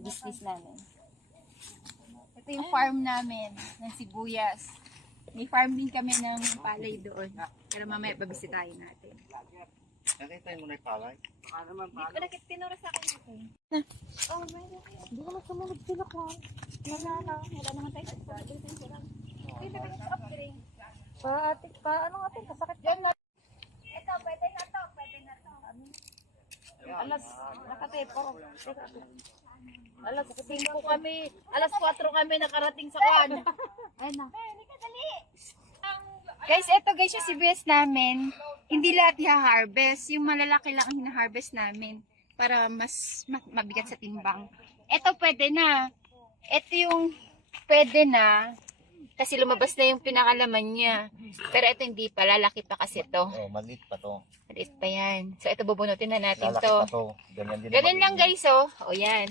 business namin. Ito yung farm namin ng sibuyas. May farm din kami ng palay doon. Pero mamaya babisitahin natin. Nakita mo na yung palay? Hindi ko nakit tinuro sa akin ito. Oh, meron. Hindi ko magsumunod sila ko. Wala naman tayo. Hindi ko sa upgrade. Ano nga ito? Pasakit yan na. Ito, pwede na to. Pwede na to. Alas, nakatepo. Alas 5 kami. Alas 4 kami nakarating sa kwan. Ayun na. Guys, ito guys yung sibuyas namin. Hindi lahat i-harvest. Yung malalaki lang ang hina-harvest namin para mas mabigat sa timbang. Ito pwede na. Ito yung pwede na kasi lumabas na yung pinakalaman niya. Pero ito hindi pa. Lalaki pa kasi ito. Oh, maliit pa to. Maliit pa yan. So ito bubunutin na natin Lalaki to. pa to. Ganyan din Ganun lang guys oh. O yan.